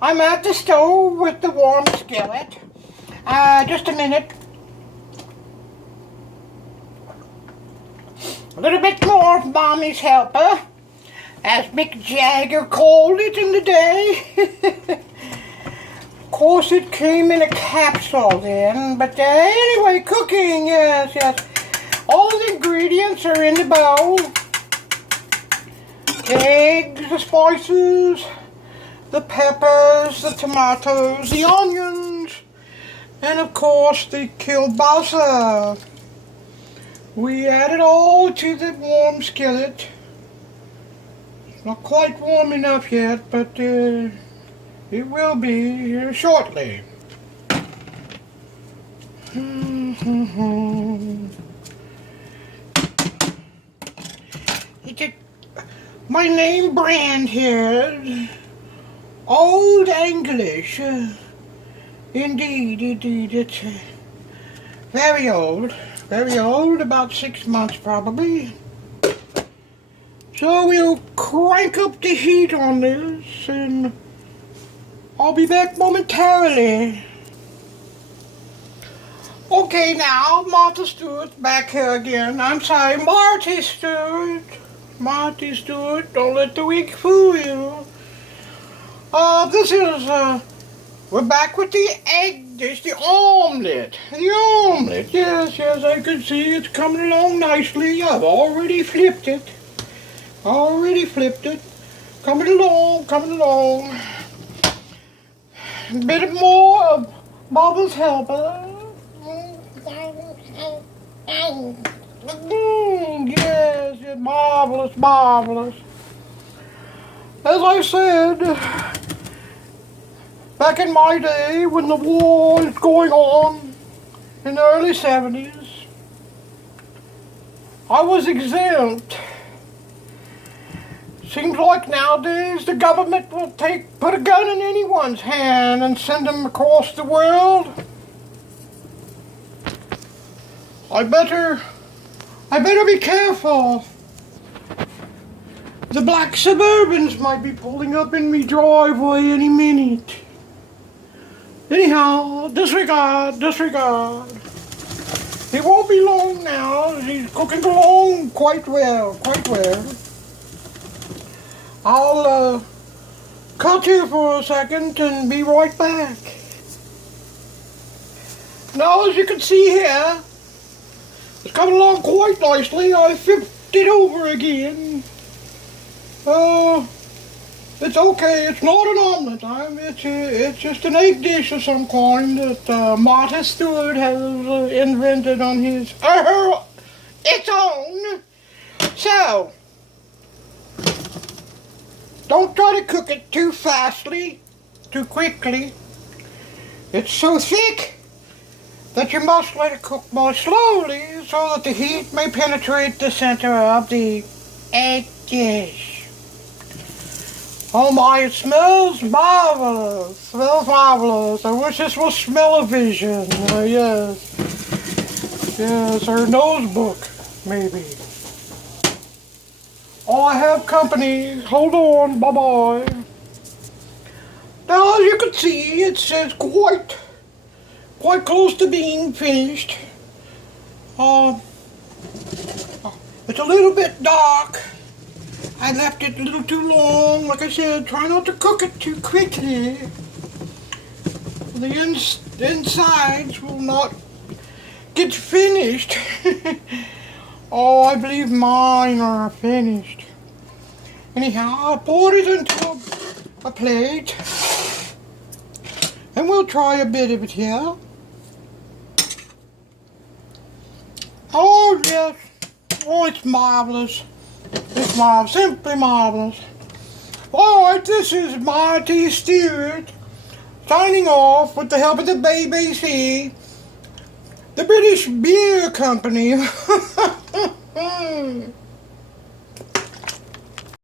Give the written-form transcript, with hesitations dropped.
I'm at the stove with the warm skillet. Just a minute. A little bit more of Mommy's helper, as Mick Jagger called it in the day. Of course, it came in a capsule then, but anyway, cooking, yes. All the ingredients are in the bowl. The eggs, the spices, the peppers, the tomatoes, the onions, and of course the kielbasa. We add it all to the warm skillet. It's not quite warm enough yet, but it will be here shortly. My name brand here. Old English, indeed, it's very old, about 6 months probably. So we'll crank up the heat on this and I'll be back momentarily. Okay, now, Martha Stewart back here again. I'm sorry, Marty Stewart, don't let the weak fool you. We're back with the egg dish, the omelet. Yes, I can see it's coming along nicely. I've already flipped it. Coming along. A bit more of Bubbles' helper. Yes, marvelous. As I said, back in my day when the war was going on in the early 70s, I was exempt. Seems like nowadays the government will put a gun in anyone's hand and send them across the world. I better be careful. The black Suburbans might be pulling up in me driveway any minute. Anyhow, disregard. It won't be long now. He's cooking along quite well. I'll cut you for a second and be right back. Now, as you can see here, it's coming along quite nicely. I flipped it over again. It's okay. It's not an omelet. It's just an egg dish of some kind that Martha Stewart has invented on its own. So, don't try to cook it too fastly, too quickly. It's so thick that you must let it cook more slowly so that the heat may penetrate the center of the egg dish. Oh my, it smells marvelous. I wish this was smell-o-vision. Yes, or nose book, maybe. Oh, I have company. Hold on, bye-bye. Now, as you can see, it says quite close to being finished. It's a little bit dark. I left it a little too long. Like I said, try not to cook it too quickly. The insides will not get finished. Oh, I believe mine are finished. Anyhow, I'll pour it into a plate. And we'll try a bit of it here. Oh, yes. Oh, it's marvelous. Simply marvelous. Alright, this is Marty Stewart signing off with the help of the BBC, the British Beer Company.